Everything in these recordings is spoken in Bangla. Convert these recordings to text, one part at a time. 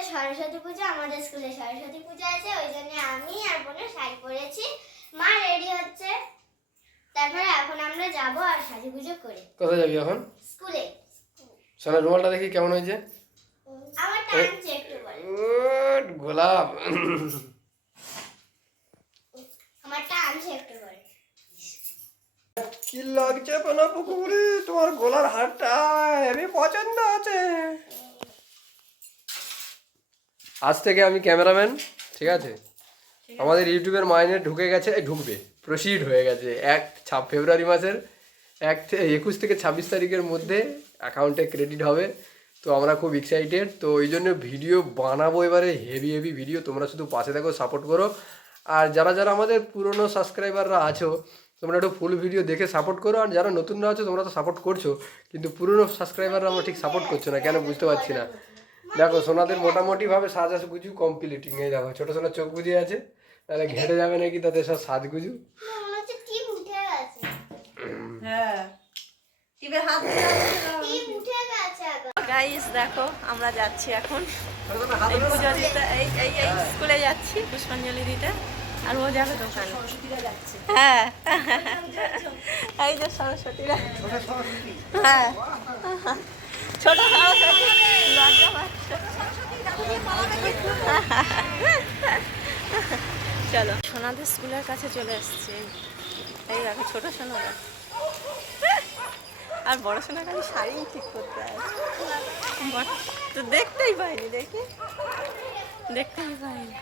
আমাদের স্কুলে সরস্বতী পূজা আছে ওই জন্য আমি আর বোনের শাড়ি পরেছি। মা রেডি হচ্ছে। তারপরে এখন আমরা যাব আর সাজুগুজু করে। কোথায় যাবি এখন? স্কুলে। সোনা রুমালটা দেখি কেমন হয়েছে? আমার বলে উট, গোলাপ। আমার একটু বলে কি লাগছে পেনা পুকুরে? তোমার গলার হারটা হেবি পছন্দ আছে। আজ থেকে আমি ক্যামেরাম্যান, ঠিক আছে? আমাদের ইউটিউবের মাইনে ঢুকে গেছে ঢুকবে প্রসিড হয়ে গেছে। এক ছাব ফেব্রুয়ারি মাসের, এক একুশ থেকে ছাব্বিশ তারিখের মধ্যে অ্যাকাউন্টে ক্রেডিট হবে। তো আমরা খুব এক্সাইটেড তো ওই জন্য ভিডিও বানাবো এবারে হেভি হেভি ভিডিও তোমরা শুধু পাশে থাকো সাপোর্ট করো। আর যারা যারা আমাদের পুরনো সাবস্ক্রাইবাররা আছো, তোমরা একটু ফুল ভিডিও দেখে সাপোর্ট করো। আর যারা নতুনরা আছো, তোমরা তো সাপোর্ট করছ, কিন্তু পুরনো সাবস্ক্রাইবাররা আমরা ঠিক সাপোর্ট করছ না, কেন বুঝতে পারছি না। দেখো সোনাদের মোটামুটিভাবে সাজা গুজু কমপ্লিটিং এই দেখো ছোটো সোনার চোখ বুঝে আছে। তাহলে ঘেটে যাবে নাকি তাদের সব সাজগুজু? গেছে। হ্যাঁ। গাইস দেখো আমরা যাচ্ছি এখন। এই স্কুলে যাচ্ছি পুষ্পাঞ্জলি দিতে। আর ও যাবে দোকানে। হ্যাঁ। এই যে সরস্বতীরা। হ্যাঁ। ছোট চলো। সোনাদের স্কুলের কাছে চলে এসছি। এই দেখো, ছোট সোনারা আর বড় সোনা খালি শাড়ি ঠিক করতে তো দেখতেই পাইনি, দেখি। দেখতেই পাইনি।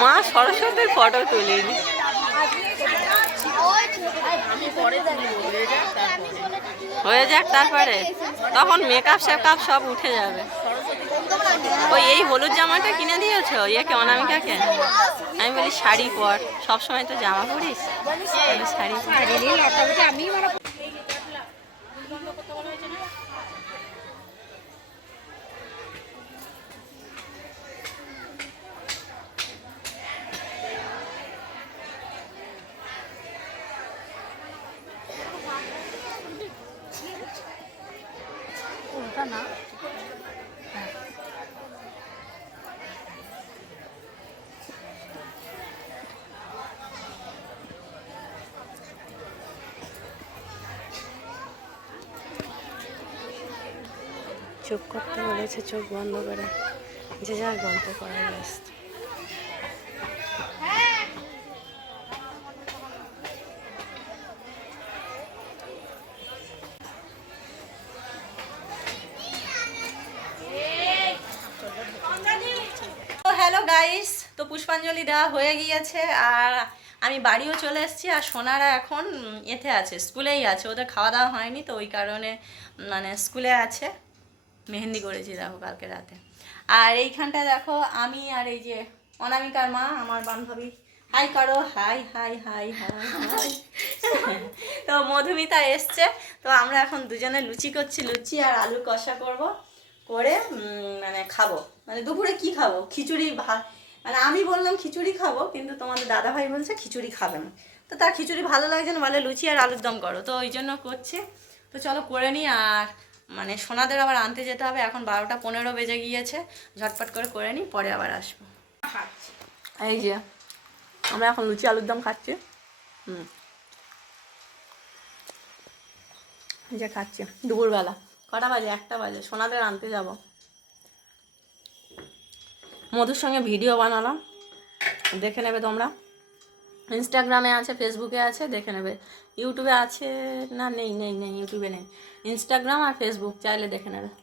মা সরস্বতীর ফটো তুলিনি হয়ে যাক তারপরে। তখন মেকআপ শেকআপ সব উঠে যাবে। ওই এই হলুদ জামাটা কিনে দিয়েছ? ইয়েকে অনামিকাকে আমি বলি শাড়ি পর। সব সময় তো জামা পরিস। পর। চুপ করতে বলেছে, চোখ বন্ধ করে। যে যার গল্প করার ব্যস্ত। গাইস, তো পুষ্পাঞ্জলি দেওয়া হয়ে গিয়েছে, আর আমি বাড়িও চলে এসেছি, আর সোনারা এখন এতে আছে, স্কুলেই আছে, ওদের খাওয়া দাওয়া হয়নি, তো ওই কারণে মানে স্কুলে আছে। মেহেন্দি করেছি, দেখো কালকে রাতে। আর এইখানটা দেখো, আমি আর এই যে অনামিকার মা, আমার বান্ধবী। হাই করো, হাই হাই হাই হাই তো মধুমিতা এসছে, তো আমরা এখন দুজনে লুচি করছি, লুচি আর আলু কষা করব, করে মানে খাব। মানে দুপুরে কি খাব? খিচুড়ি ভাত মানে আমি বললাম খিচুড়ি খাব, কিন্তু তোমাদের দাদা ভাই বলছে খিচুড়ি খাবে না। তো তার খিচুড়ি ভালো লাগছে না, বলে লুচি আর আলুর দম করো। তো ওই জন্য করছি। তো চলো করে নিই, আর মানে সোনাদের আবার আনতে যেতে হবে, এখন বারোটা পনেরো বেজে গিয়েছে। ঝটপট করে করে নিই পরে আবার আসব। এই যে, আমরা এখন লুচি, আলুর দম খাচ্ছি। হুম। যে খাচ্ছি, দুপুরবেলা। কটা বাজে? একটা বাজে। সোনাদের আনতে যাব। মধুর সঙ্গে ভিডিও বানালাম। দেখে নেবে তোমরা। ইনস্টাগ্রামে আছে ফেসবুকে আছে, দেখে নেবে। ইউটিউবে আছে না, নেই নেই নেই ইউটিউবে নেই। ইনস্টাগ্রাম আর ফেসবুক চাইলে দেখে নেবে।